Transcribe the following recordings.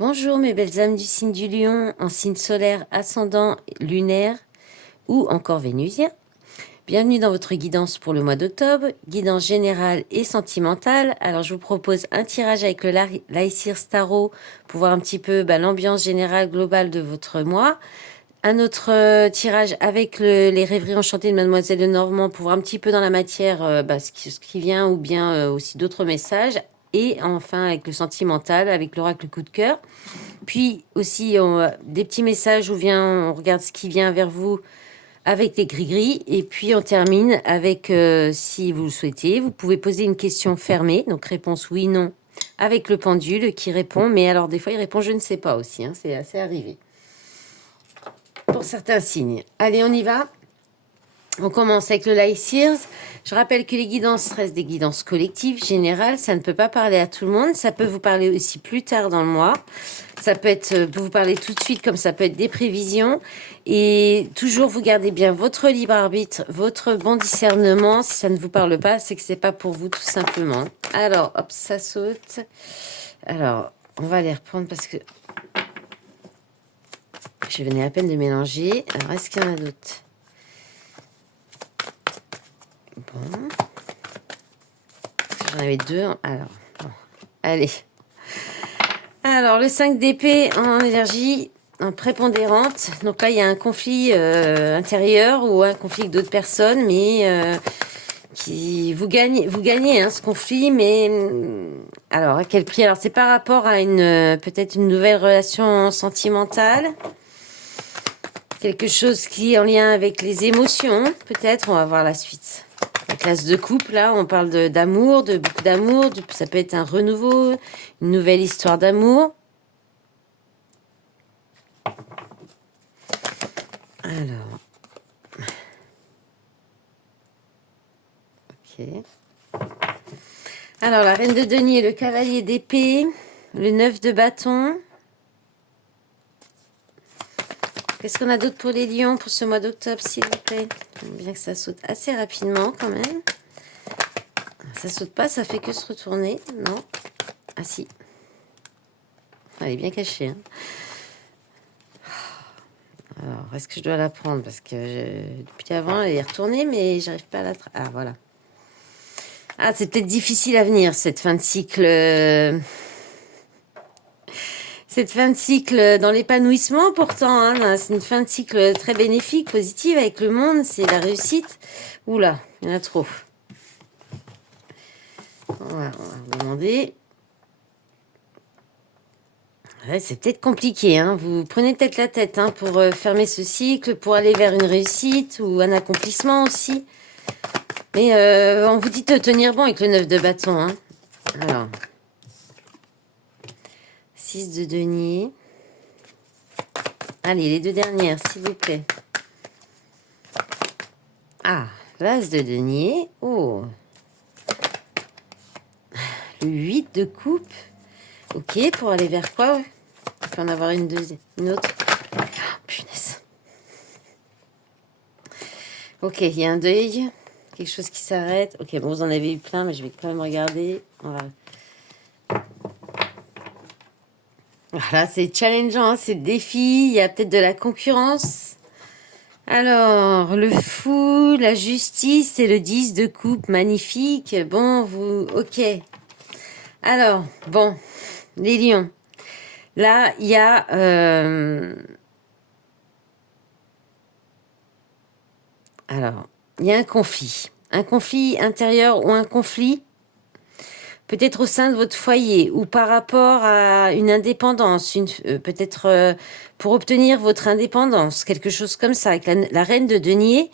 Bonjour mes belles âmes du signe du lion, en signe solaire, ascendant, lunaire ou encore vénusien. Bienvenue dans votre guidance pour le mois d'octobre, guidance générale et sentimentale. Alors je vous propose un tirage avec le Laïcir Tarot pour voir un petit peu l'ambiance générale globale de votre mois. Un autre tirage avec les rêveries enchantées de Mademoiselle de Normand pour voir un petit peu dans la matière ce qui vient ou bien aussi d'autres messages. Et enfin avec le sentimental, avec l'oracle coup de cœur. Puis aussi des petits messages où on regarde ce qui vient vers vous avec les gris-gris. Et puis on termine avec, si vous le souhaitez, vous pouvez poser une question fermée. Donc réponse oui, non, avec le pendule qui répond. Mais alors des fois il répond je ne sais pas aussi. C'est assez arrivé. Pour certains signes. Allez, on y va. On commence avec le Laïcirs. Je rappelle que les guidances restent des guidances collectives, générales. Ça ne peut pas parler à tout le monde. Ça peut vous parler aussi plus tard dans le mois. Ça peut vous parler tout de suite, comme ça peut être des prévisions. Et toujours, vous gardez bien votre libre arbitre, votre bon discernement. Si ça ne vous parle pas, c'est que c'est pas pour vous, tout simplement. Alors, hop, ça saute. Alors, on va les reprendre parce que je venais à peine de mélanger. Alors, est-ce qu'il y en a d'autres? Bon. J'en avais deux. Alors, bon. Allez. Alors, le 5 d'épée en énergie en prépondérante. Donc là, il y a un conflit intérieur ou un conflit avec d'autres personnes, mais qui vous gagnez ce conflit, mais alors à quel prix? Alors, c'est par rapport à peut-être une nouvelle relation sentimentale. Quelque chose qui est en lien avec les émotions, peut-être. On va voir la suite. La classe de couple, là, on parle d'amour, de beaucoup d'amour. Ça peut être un renouveau, une nouvelle histoire d'amour. Alors. Ok. Alors, la reine de denier, le cavalier d'épée, le 9 de bâton. Qu'est-ce qu'on a d'autre pour les lions pour ce mois d'octobre, s'il vous plaît? Bien que ça saute assez rapidement, quand même. Ça saute pas, ça fait que se retourner. Non. Ah si. Elle est bien cachée. Hein. Alors, est-ce que je dois la prendre? Parce que depuis avant, elle est retournée, mais j'arrive pas à la... Ah, voilà. Ah, c'est peut-être difficile à venir, cette fin de cycle... Cette fin de cycle dans l'épanouissement, pourtant, hein, c'est une fin de cycle très bénéfique, positive avec le monde, c'est la réussite. Oula, il y en a trop. On va demander. Ouais, c'est peut-être compliqué, hein. Vous prenez peut-être la tête pour fermer ce cycle, pour aller vers une réussite ou un accomplissement aussi. Mais on vous dit de tenir bon avec le 9 de bâton. Hein. Alors, 6 de denier. Allez, les deux dernières, s'il vous plaît. Ah, l'as de denier. Oh. Le 8 de coupe. Ok, pour aller vers quoi? On peut en avoir une deuxième, une autre. Oh, punaise. Ok, il y a un deuil. Quelque chose qui s'arrête. Ok, bon, vous en avez eu plein, mais je vais quand même regarder. On va... Voilà, c'est challengeant, c'est défi. Il y a peut-être de la concurrence. Alors, le fou, la justice et le 10 de coupe, magnifique. Bon, vous... Ok. Alors, bon, les lions. Là, il y a... Alors, il y a un conflit intérieur ou un conflit peut-être au sein de votre foyer ou par rapport à une indépendance, peut-être pour obtenir votre indépendance, quelque chose comme ça, avec la reine de denier.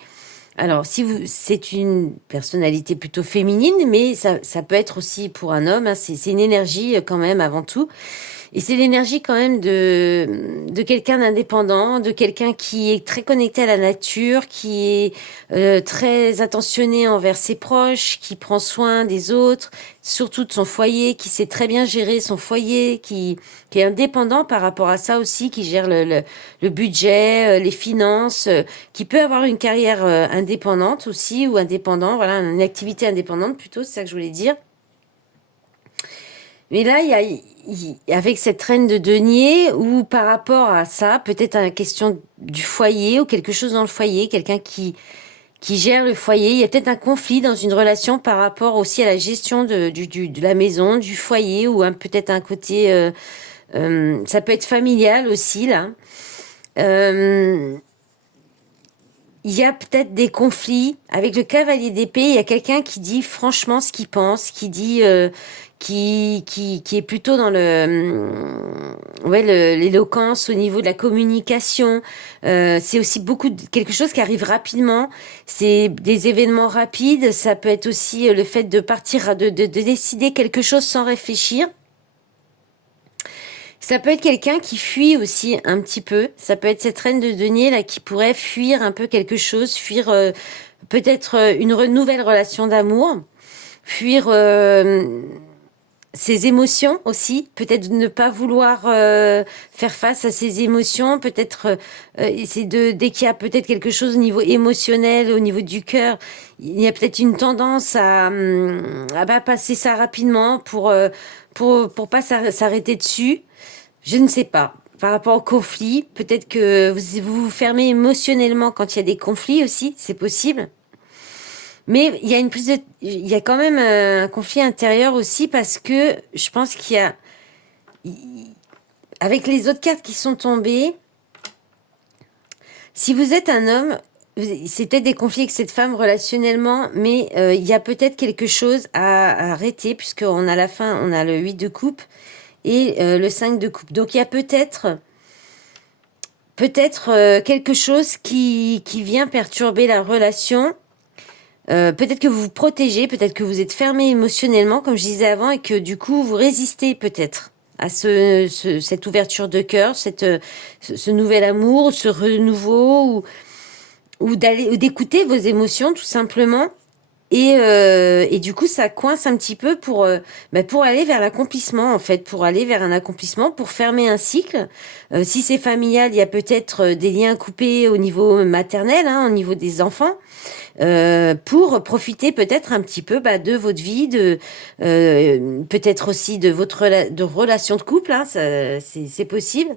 Alors, si c'est une personnalité plutôt féminine, mais ça peut être aussi pour un homme, hein, c'est une énergie quand même avant tout. Et c'est l'énergie quand même de quelqu'un d'indépendant, de quelqu'un qui est très connecté à la nature, qui est très attentionné envers ses proches, qui prend soin des autres, surtout de son foyer, qui sait très bien gérer son foyer, qui est indépendant par rapport à ça aussi, qui gère le budget, les finances, qui peut avoir une carrière indépendante aussi, ou indépendant, voilà, une activité indépendante plutôt, c'est ça que je voulais dire. Mais là, avec cette reine de denier, ou par rapport à ça, peut-être à la question du foyer, ou quelque chose dans le foyer, quelqu'un qui gère le foyer, il y a peut-être un conflit dans une relation par rapport aussi à la gestion de la maison, du foyer, ou peut-être un côté... ça peut être familial aussi, là. Euh, il y a peut-être des conflits. Avec le cavalier d'épée, il y a quelqu'un qui dit franchement ce qu'il pense, qui dit... qui est plutôt dans ouais, l'éloquence au niveau de la communication. C'est aussi quelque chose qui arrive rapidement. C'est des événements rapides. Ça peut être aussi le fait de partir, de décider quelque chose sans réfléchir. Ça peut être quelqu'un qui fuit aussi un petit peu. Ça peut être cette reine de denier là qui pourrait fuir un peu quelque chose, fuir peut-être une nouvelle relation d'amour, fuir ses émotions aussi, peut-être ne pas vouloir faire face à ses émotions, peut-être c'est dès qu'il y a peut-être quelque chose au niveau émotionnel, au niveau du cœur, il y a peut-être une tendance à passer ça rapidement pour pas s'arrêter dessus. Je ne sais pas. Par rapport au conflit, peut-être que vous vous fermez émotionnellement quand il y a des conflits aussi, c'est possible. Mais il y a il y a quand même un conflit intérieur aussi parce que je pense avec les autres cartes qui sont tombées, si vous êtes un homme, c'est peut-être des conflits avec cette femme relationnellement, mais il y a peut-être quelque chose à arrêter puisqu'on a la fin, on a le 8 de coupe et le 5 de coupe. Donc il y a peut-être quelque chose qui vient perturber la relation. Peut-être que vous vous protégez, peut-être que vous êtes fermé émotionnellement, comme je disais avant, et que du coup vous résistez peut-être à cette ouverture de cœur, ce nouvel amour, ce renouveau, ou d'écouter vos émotions tout simplement. Et du coup, ça coince un petit peu pour aller vers l'accomplissement, en fait, pour aller vers un accomplissement, pour fermer un cycle. Si c'est familial, il y a peut-être des liens coupés au niveau maternel, hein, au niveau des enfants, pour profiter peut-être un petit peu de votre vie, peut-être aussi de de relation de couple, hein, c'est possible.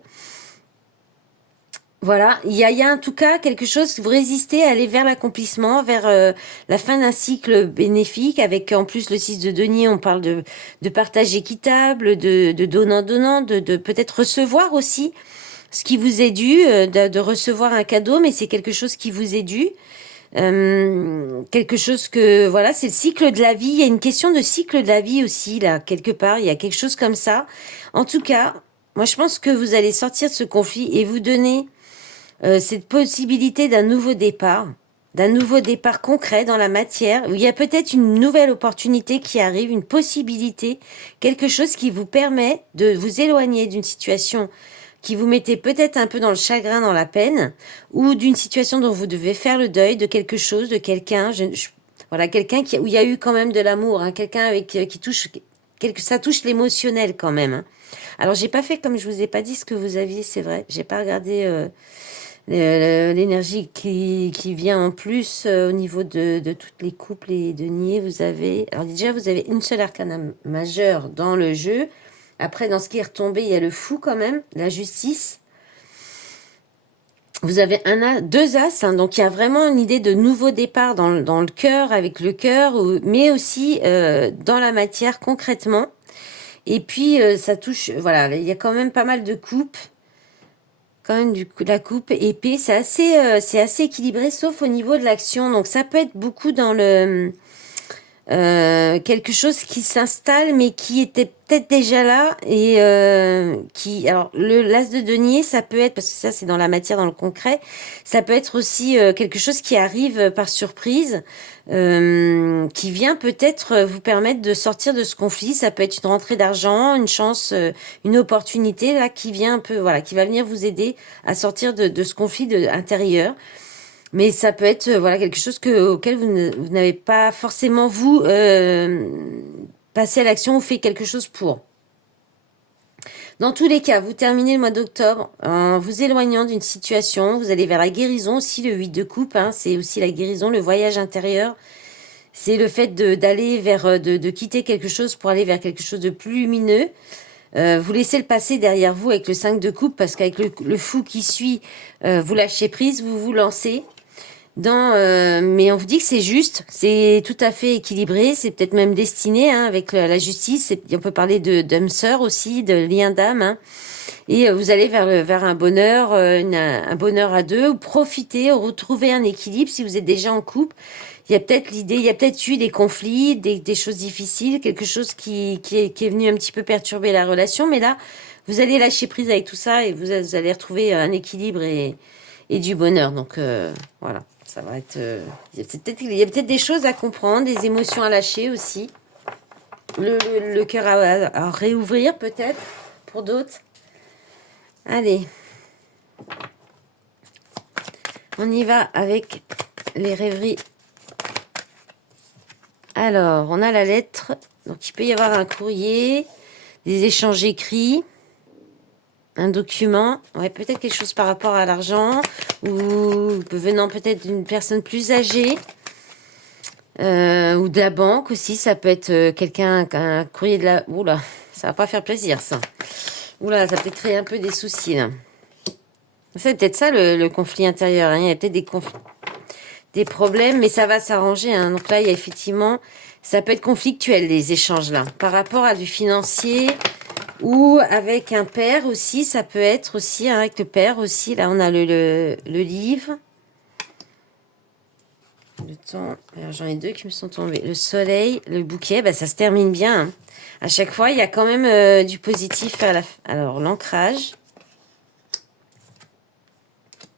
Voilà, il y a en tout cas quelque chose, vous résistez à aller vers l'accomplissement, vers la fin d'un cycle bénéfique, avec en plus le 6 de denier, on parle de partage équitable, de donnant-donnant, de peut-être recevoir aussi ce qui vous est dû, de recevoir un cadeau, mais c'est quelque chose qui vous est dû. Quelque chose que, voilà, c'est le cycle de la vie, il y a une question de cycle de la vie aussi, là, quelque part, il y a quelque chose comme ça. En tout cas, moi je pense que vous allez sortir de ce conflit et vous donner cette possibilité d'un nouveau départ concret dans la matière, où il y a peut-être une nouvelle opportunité qui arrive, une possibilité, quelque chose qui vous permet de vous éloigner d'une situation qui vous mettait peut-être un peu dans le chagrin, dans la peine, ou d'une situation dont vous devez faire le deuil, de quelque chose, de quelqu'un, voilà, quelqu'un où il y a eu quand même de l'amour, hein, quelqu'un avec qui touche, ça touche l'émotionnel quand même. Hein. Alors j'ai pas fait comme je vous ai pas dit ce que vous aviez, c'est vrai, j'ai pas regardé l'énergie qui vient en plus au niveau de toutes les couples et deniers. Vous avez, alors déjà vous avez une seule arcana majeure dans le jeu. Après, dans ce qui est retombé, il y a le fou quand même, la justice. Vous avez deux as, hein, donc il y a vraiment une idée de nouveau départ dans le cœur, avec le cœur, mais aussi dans la matière concrètement. Et puis ça touche, voilà, il y a quand même pas mal de coupes. Quand même, du coup, la coupe épée, c'est assez équilibré, sauf au niveau de l'action. Donc ça peut être beaucoup dans le quelque chose qui s'installe, mais qui était peut-être déjà là et alors l'as de denier, ça peut être, parce que ça c'est dans la matière, dans le concret, ça peut être aussi quelque chose qui arrive par surprise, qui vient peut-être vous permettre de sortir de ce conflit. Ça peut être une rentrée d'argent, une chance, une opportunité là qui vient un peu, voilà, qui va venir vous aider à sortir de ce conflit intérieur. Mais ça peut être voilà quelque chose auquel vous n'avez pas forcément vous passé à l'action ou fait quelque chose pour. Dans tous les cas, vous terminez le mois d'octobre en vous éloignant d'une situation. Vous allez vers la guérison aussi, le 8 de coupe. Hein, c'est aussi la guérison, le voyage intérieur. C'est le fait d'aller vers, de quitter quelque chose pour aller vers quelque chose de plus lumineux. Vous laissez le passé derrière vous avec le 5 de coupe, parce qu'avec le fou qui suit, vous lâchez prise, vous vous lancez. Mais on vous dit que c'est juste, c'est tout à fait équilibré, c'est peut-être même destiné, hein, avec la justice. On peut parler d'âme sœur aussi, de lien d'âme, hein. Et vous allez vers un bonheur, un bonheur à deux, ou profiter, ou retrouver un équilibre si vous êtes déjà en couple. Il y a peut-être il y a peut-être eu des conflits, des choses difficiles, quelque chose qui est venu un petit peu perturber la relation, mais là, vous allez lâcher prise avec tout ça et vous allez retrouver un équilibre et du bonheur. Donc voilà, ça va être. Il y a peut-être des choses à comprendre, des émotions à lâcher aussi, le cœur à réouvrir peut-être pour d'autres. Allez, on y va avec les rêveries. Alors, on a la lettre. Donc, il peut y avoir un courrier, des échanges écrits, un document. Ouais, peut-être quelque chose par rapport à l'argent, ou venant peut-être d'une personne plus âgée, ou de la banque aussi. Ça peut être quelqu'un, un courrier de la... Oula, ça va pas faire plaisir, ça. Oula, ça peut créer un peu des soucis, là. C'est peut-être ça, le conflit intérieur, hein. Il y a peut-être des problèmes, mais ça va s'arranger, hein. Donc là, il y a effectivement... Ça peut être conflictuel, les échanges, là. Par rapport à du financier, ou avec un père aussi, ça peut être aussi, hein, avec le père aussi. Là, on a le livre. Le temps. Alors, j'en ai deux qui me sont tombés. Le soleil, le bouquet, bah, ça se termine bien, hein. À chaque fois, il y a quand même du positif à la fin. Alors, l'ancrage.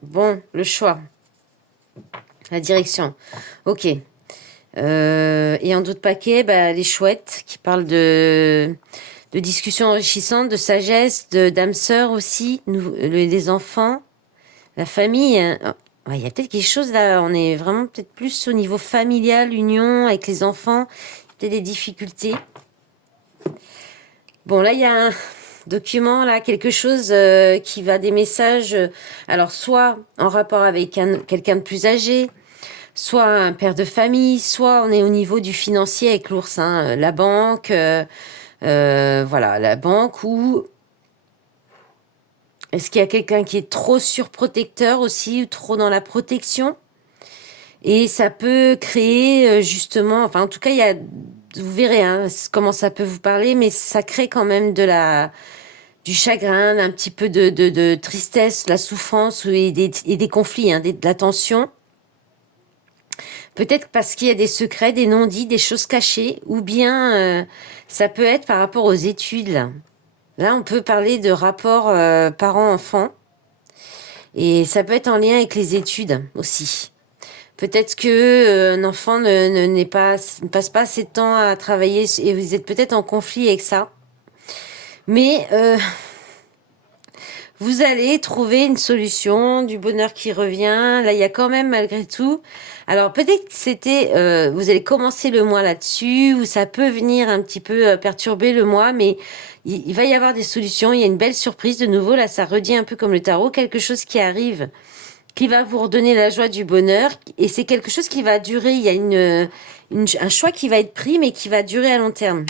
Bon, le choix. La direction. Ok. Et en d'autres paquets, bah, les chouettes qui parlent de discussions enrichissantes, de sagesse, d'âme sœur aussi, les enfants, la famille. Hein. Ouais, il y a peut-être quelque chose là, on est vraiment peut-être plus au niveau familial, union avec les enfants, peut-être des difficultés. Bon, là, il y a un document, là, quelque chose qui va des messages, alors soit en rapport avec quelqu'un de plus âgé, soit un père de famille, soit on est au niveau du financier avec l'ours, hein, la banque, voilà, la banque, ou est-ce qu'il y a quelqu'un qui est trop surprotecteur aussi, ou trop dans la protection? Et ça peut créer justement, enfin en tout cas, vous verrez hein, comment ça peut vous parler, mais ça crée quand même du chagrin, un petit peu de tristesse, la souffrance et des conflits, hein, de la tension. Peut-être parce qu'il y a des secrets, des non-dits, des choses cachées, ou bien ça peut être par rapport aux études. Là, on peut parler de rapport parents-enfants, et ça peut être en lien avec les études aussi. Peut-être que un enfant ne passe pas assez de temps à travailler, et vous êtes peut-être en conflit avec ça. Mais vous allez trouver une solution, du bonheur qui revient. Là, il y a quand même malgré tout. Alors peut-être que vous allez commencer le mois là-dessus, ou ça peut venir un petit peu perturber le mois, mais il va y avoir des solutions. Il y a une belle surprise de nouveau. Là, ça redit un peu comme le tarot, quelque chose qui arrive, qui va vous redonner la joie du bonheur. Et c'est quelque chose qui va durer. Il y a un choix qui va être pris, mais qui va durer à long terme.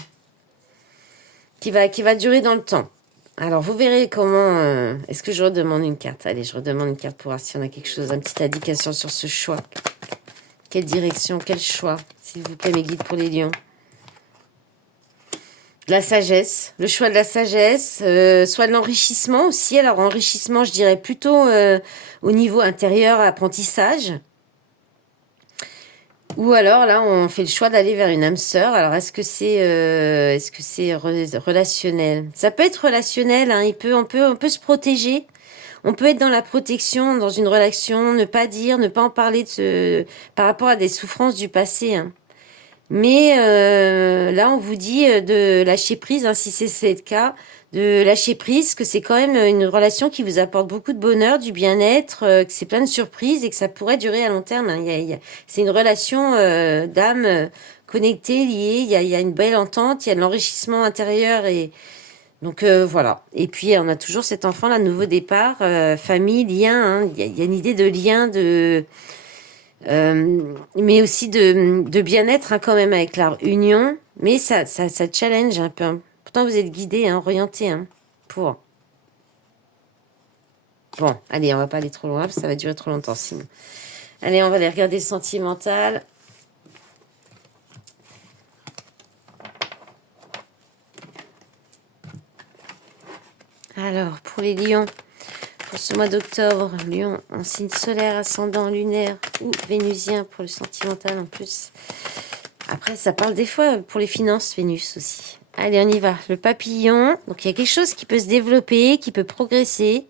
Qui va durer dans le temps. Alors, vous verrez comment... Est-ce que je redemande une carte? Allez, je redemande une carte pour voir si on a quelque chose, une petite indication sur ce choix. Quelle direction, quel choix, s'il vous plaît, mes guides pour les lions. De la sagesse, le choix de la sagesse, soit de l'enrichissement aussi. Alors, enrichissement, je dirais plutôt au niveau intérieur, apprentissage. Ou alors, là, on fait le choix d'aller vers une âme sœur. Alors, est-ce que c'est relationnel? Ça peut être relationnel, hein. On peut se protéger. On peut être dans la protection, dans une relation, ne pas dire, ne pas en parler par rapport à des souffrances du passé, hein. Mais là, on vous dit de lâcher prise, hein, si c'est le cas, de lâcher prise, que c'est quand même une relation qui vous apporte beaucoup de bonheur, du bien-être, que c'est plein de surprises et que ça pourrait durer à long terme, hein. C'est une relation d'âme connectée, liée, il y a une belle entente, il y a de l'enrichissement intérieur et donc voilà. Et puis on a toujours cet enfant, là, nouveau départ, famille, lien, hein. Il y a une idée de lien, Mais aussi de bien-être hein, quand même avec la union. Mais ça challenge un peu. Hein. Pourtant, vous êtes guidé, hein, orienté hein, pour... Bon, allez, on va pas aller trop loin, parce que ça va durer trop longtemps sinon. Allez, on va aller regarder le sentimental. Alors, pour les lions, pour ce mois d'octobre, lion en signe solaire, ascendant, lunaire ou vénusien pour le sentimental en plus. Après, ça parle des fois pour les finances, Vénus aussi. Allez, on y va. Le papillon, donc il y a quelque chose qui peut se développer, qui peut progresser.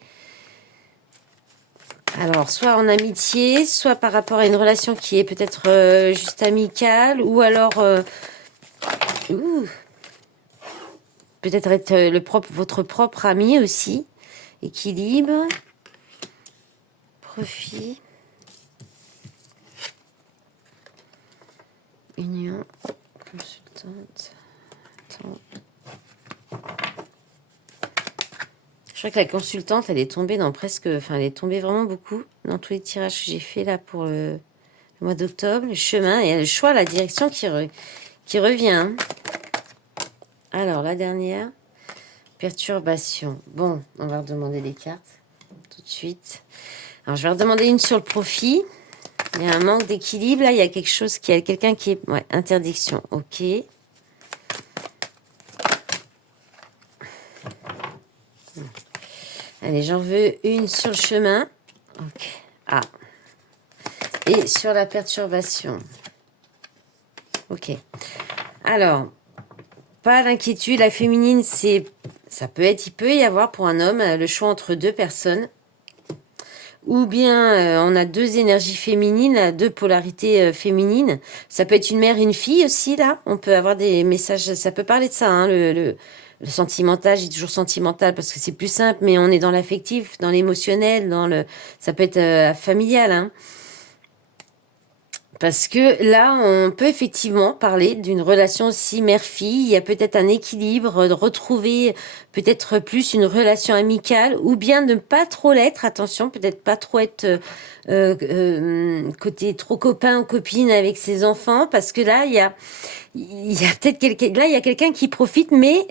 Alors, soit en amitié, soit par rapport à une relation qui est peut-être juste amicale, ou alors peut-être être votre propre ami aussi. Équilibre, profit, union, consultante. Attends. Je crois que la consultante, elle est tombée dans presque... Enfin, elle est tombée vraiment beaucoup dans tous les tirages que j'ai fait là pour le mois d'octobre. Le chemin et le choix, la direction qui revient. Hein. Alors, la dernière. Perturbation. Bon, on va redemander les cartes tout de suite. Alors, je vais redemander une sur le profit. Il y a un manque d'équilibre. Là, il y a quelque chose qui a quelqu'un qui est... Ouais, interdiction. Ok. Allez, j'en veux une sur le chemin. Ok. Ah. Et sur la perturbation. Ok. Alors, pas d'inquiétude. La féminine, c'est... Ça peut être... Il peut y avoir pour un homme le choix entre deux personnes. Ou bien on a deux énergies féminines, deux polarités féminines. Ça peut être une mère et une fille aussi, là. On peut avoir des messages... Ça peut parler de ça, hein, le sentimental, j'ai toujours sentimental parce que c'est plus simple, mais on est dans l'affectif, dans l'émotionnel, dans le, ça peut être familial, hein. Parce que là, on peut effectivement parler d'une relation aussi mère-fille. Il y a peut-être un équilibre, de retrouver peut-être plus une relation amicale, ou bien ne pas trop l'être. Attention, peut-être pas trop être côté trop copain ou copine avec ses enfants, parce que là, il y a peut-être quelqu'un. Là, il y a quelqu'un qui profite, mais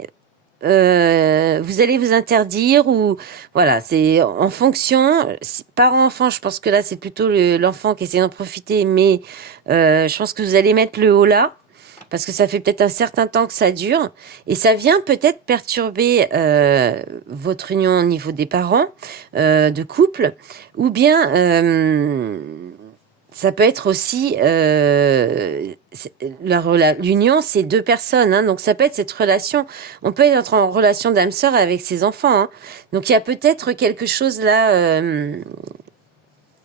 vous allez vous interdire ou voilà, c'est en fonction parent-enfant. Je pense que là c'est plutôt l'enfant qui essaie d'en profiter, mais je pense que vous allez mettre le haut là parce que ça fait peut-être un certain temps que ça dure et ça vient peut-être perturber votre union au niveau des parents de couple ou bien ça peut être aussi l'union, c'est deux personnes, hein, donc ça peut être cette relation. On peut être en relation d'âme sœur avec ses enfants. Hein. Donc il y a peut-être quelque chose là,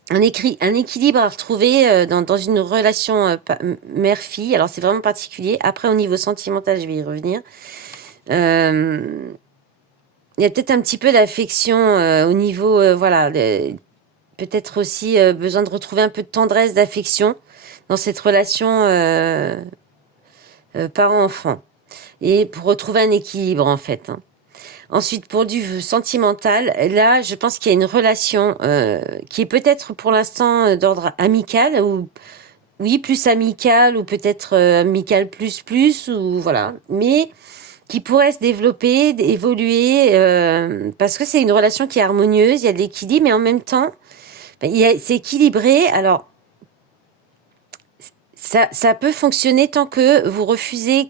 un équilibre à retrouver dans une relation mère-fille. Alors c'est vraiment particulier. Après au niveau sentimental, je vais y revenir. Il y a peut-être un petit peu d'affection au niveau, voilà. Peut-être aussi besoin de retrouver un peu de tendresse, d'affection dans cette relation parent-enfant. Et pour retrouver un équilibre, en fait. Hein. Ensuite, pour du sentimental, là, je pense qu'il y a une relation qui est peut-être pour l'instant d'ordre amical, ou oui, plus amical, ou peut-être amical plus, ou voilà. Mais qui pourrait se développer, évoluer, parce que c'est une relation qui est harmonieuse, il y a de l'équilibre, mais en même temps, c'est équilibré. Alors, ça peut fonctionner tant que vous refusez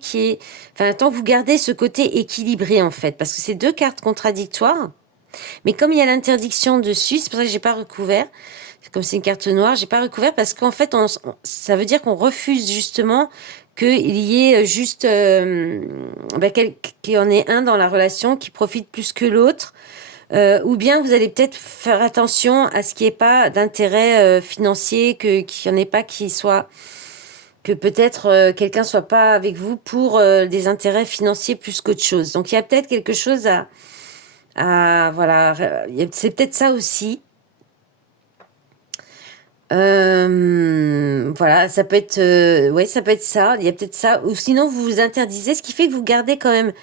tant que vous gardez ce côté équilibré, en fait. Parce que c'est deux cartes contradictoires. Mais comme il y a l'interdiction dessus, c'est pour ça que j'ai pas recouvert. Comme c'est une carte noire, j'ai pas recouvert parce qu'en fait, ça veut dire qu'on refuse justement qu'il y ait juste, qu'il y en ait un dans la relation qui profite plus que l'autre. Ou bien vous allez peut-être faire attention à ce qu'il n'y ait pas d'intérêt financier, qu'il n'y en ait pas que peut-être quelqu'un soit pas avec vous pour des intérêts financiers plus qu'autre chose. Donc il y a peut-être quelque chose voilà, c'est peut-être ça aussi. Voilà, ça peut être, ouais, ça peut être ça. Il y a peut-être ça. Ou sinon vous vous interdisez, ce qui fait que vous gardez quand même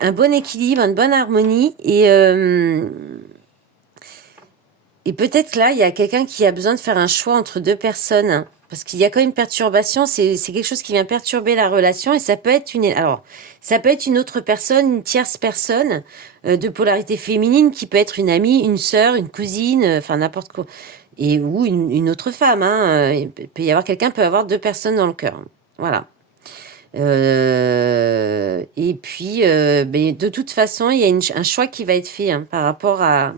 un bon équilibre, une bonne harmonie Et peut-être là, il y a quelqu'un qui a besoin de faire un choix entre deux personnes, hein, parce qu'il y a quand même une perturbation, c'est quelque chose qui vient perturber la relation, et ça peut être ça peut être une autre personne, une tierce personne, de polarité féminine, qui peut être une amie, une sœur, une cousine, enfin n'importe quoi, ou une autre femme, hein, il peut y avoir quelqu'un peut avoir deux personnes dans le cœur, voilà. Et puis, ben, de toute façon, il y a un choix qui va être fait, hein, par rapport à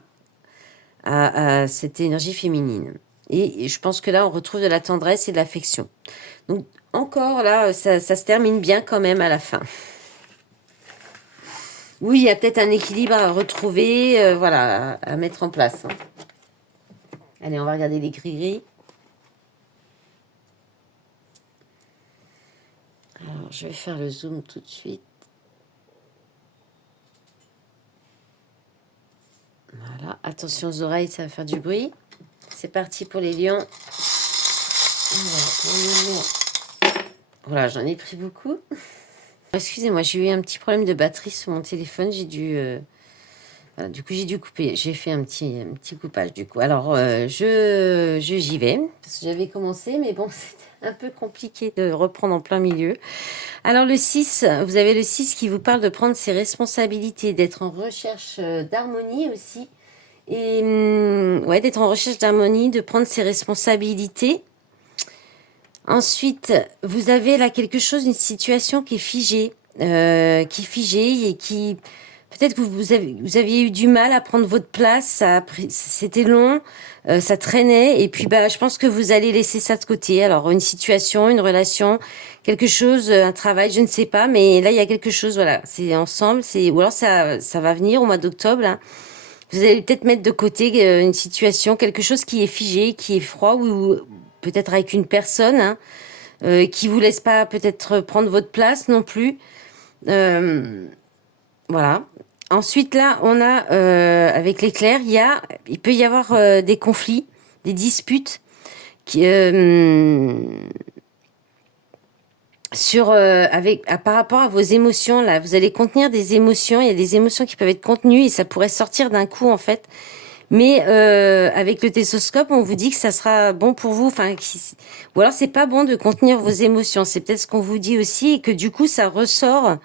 cette énergie féminine. Et je pense que là, on retrouve de la tendresse et de l'affection. Donc, encore là, ça se termine bien quand même à la fin. Oui, il y a peut-être un équilibre à retrouver, voilà, à mettre en place, hein. Allez, on va regarder les gris-gris. Alors, je vais faire le zoom tout de suite. Voilà, attention aux oreilles, ça va faire du bruit. C'est parti pour les lions. Voilà, j'en ai pris beaucoup. Excusez-moi, j'ai eu un petit problème de batterie sur mon téléphone. J'ai dû... voilà, du coup, j'ai dû couper. J'ai fait un petit coupage, du coup. Alors, j'y vais. Parce que j'avais commencé, mais bon, c'était un peu compliqué de reprendre en plein milieu. Alors, le 6, vous avez le 6 qui vous parle de prendre ses responsabilités, d'être en recherche d'harmonie aussi. Et ouais, d'être en recherche d'harmonie, de prendre ses responsabilités. Ensuite, vous avez là quelque chose, une situation qui est figée, et qui peut-être que vous aviez eu du mal à prendre votre place, c'était long, ça traînait, et puis bah je pense que vous allez laisser ça de côté. Alors une situation, une relation, quelque chose, un travail, je ne sais pas, mais là il y a quelque chose, voilà, c'est ensemble, ou alors ça va venir au mois d'octobre là. Vous allez peut-être mettre de côté une situation, quelque chose qui est figé, qui est froid, ou peut-être avec une personne, hein, qui vous laisse pas peut-être prendre votre place non plus. Voilà. Ensuite, là, on a, avec l'éclair, il peut y avoir des conflits, des disputes qui, par rapport à vos émotions. Là, vous allez contenir des émotions. Il y a des émotions qui peuvent être contenues et ça pourrait sortir d'un coup, en fait. Mais avec le tésoscope, on vous dit que ça sera bon pour vous. Ou alors c'est pas bon de contenir vos émotions. C'est peut-être ce qu'on vous dit aussi, et que du coup ça ressort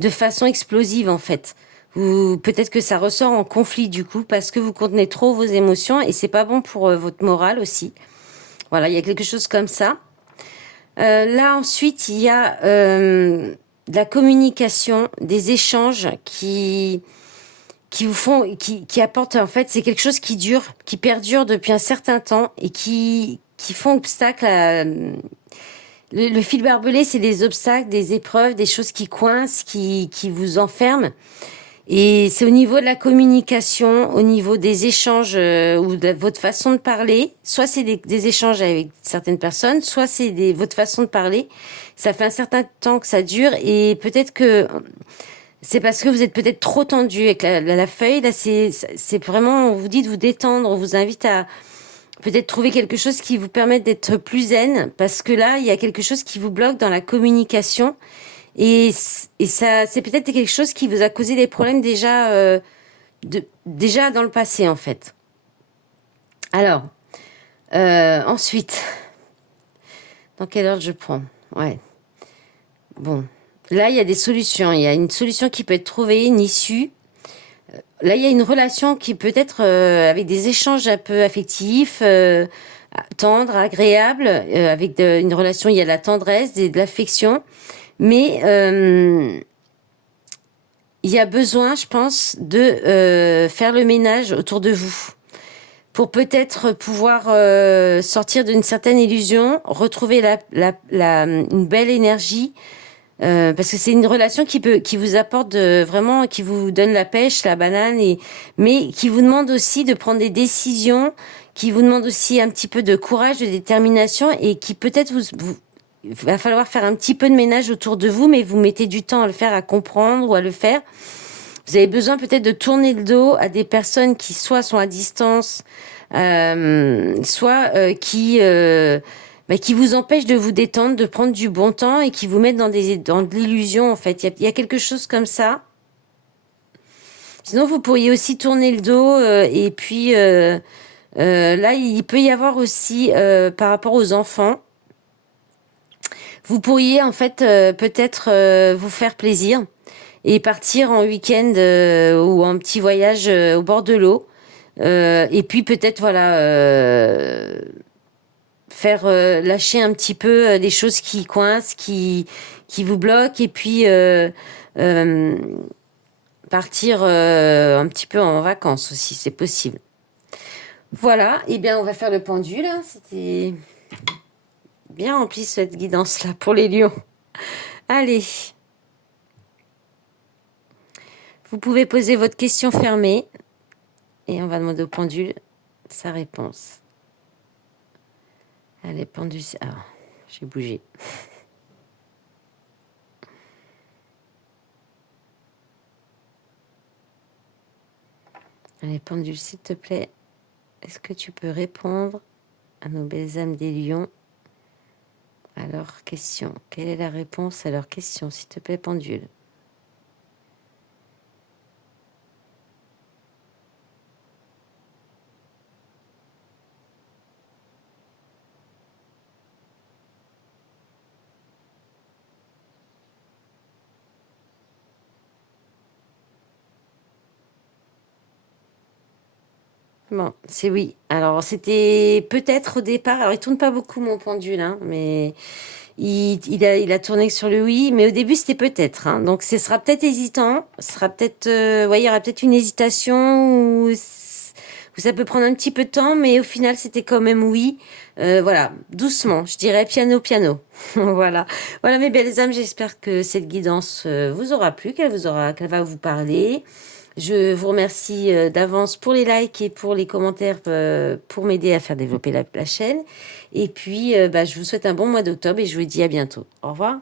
de façon explosive en fait. Peut-être que ça ressort en conflit du coup parce que vous contenez trop vos émotions, et c'est pas bon pour votre morale aussi. Voilà, il y a quelque chose comme ça. Là ensuite, il y a de la communication, des échanges qui apportent, en fait, c'est quelque chose qui dure, qui perdure depuis un certain temps, et qui font obstacle à... Le fil barbelé, c'est des obstacles, des épreuves, des choses qui coincent, qui vous enferment. Et c'est au niveau de la communication, au niveau des échanges, ou de votre façon de parler. Soit c'est des échanges avec certaines personnes, soit c'est votre façon de parler. Ça fait un certain temps que ça dure, et peut-être que c'est parce que vous êtes peut-être trop tendu avec la feuille. Là, c'est vraiment, on vous dit de vous détendre, on vous invite à peut-être trouver quelque chose qui vous permette d'être plus zen, parce que là, il y a quelque chose qui vous bloque dans la communication, et ça, c'est peut-être quelque chose qui vous a causé des problèmes déjà dans le passé, en fait. Alors, ensuite, dans quelle ordre je prends? Ouais. Bon. Là, il y a des solutions. Il y a une solution qui peut être trouvée, une issue. Là, il y a une relation qui peut être avec des échanges un peu affectifs, tendres, agréables. Avec une relation, il y a de la tendresse, de l'affection. Mais il y a besoin, je pense, de faire le ménage autour de vous, pour peut-être pouvoir sortir d'une certaine illusion, retrouver une belle énergie. Parce que c'est une relation qui vous apporte vraiment, qui vous donne la pêche, la banane, mais qui vous demande aussi de prendre des décisions, qui vous demande aussi un petit peu de courage, de détermination, et qui peut-être va falloir faire un petit peu de ménage autour de vous, mais vous mettez du temps à le faire, à comprendre ou à le faire. Vous avez besoin peut-être de tourner le dos à des personnes qui soit sont à distance, soit qui vous empêchent de vous détendre, de prendre du bon temps, et qui vous mettent dans de l'illusion, en fait. Il y a quelque chose comme ça. Sinon, vous pourriez aussi tourner le dos et puis Là, il peut y avoir aussi, par rapport aux enfants, vous pourriez en fait peut-être vous faire plaisir et partir en week-end ou en petit voyage au bord de l'eau. Et puis peut-être voilà faire lâcher un petit peu les choses qui coincent, qui vous bloquent, et puis euh, partir un petit peu en vacances aussi, c'est possible. Voilà, et bien on va faire le pendule. Hein. C'était bien rempli cette guidance là pour les lions. Allez, vous pouvez poser votre question fermée et on va demander au pendule sa réponse. Allez, pendule. Ah, j'ai bougé. Allez, pendule, s'il te plaît, est-ce que tu peux répondre à nos belles âmes des lions à leur question? Quelle est la réponse à leur question, s'il te plaît, pendule? Bon, c'est oui. Alors, c'était peut-être au départ. Alors, il tourne pas beaucoup, mon pendule, hein, mais il a tourné sur le oui. Mais au début, c'était peut-être. Hein. Donc, ce sera peut-être hésitant. Ce sera peut-être. Ouais, il y aura peut-être une hésitation où ça peut prendre un petit peu de temps, mais au final, c'était quand même oui. Voilà, doucement. Je dirais piano, piano. Voilà. Voilà, mes belles âmes. J'espère que cette guidance vous aura plu, qu'elle va vous parler. Je vous remercie d'avance pour les likes et pour les commentaires pour m'aider à faire développer la chaîne. Et puis, je vous souhaite un bon mois d'octobre et je vous dis à bientôt. Au revoir.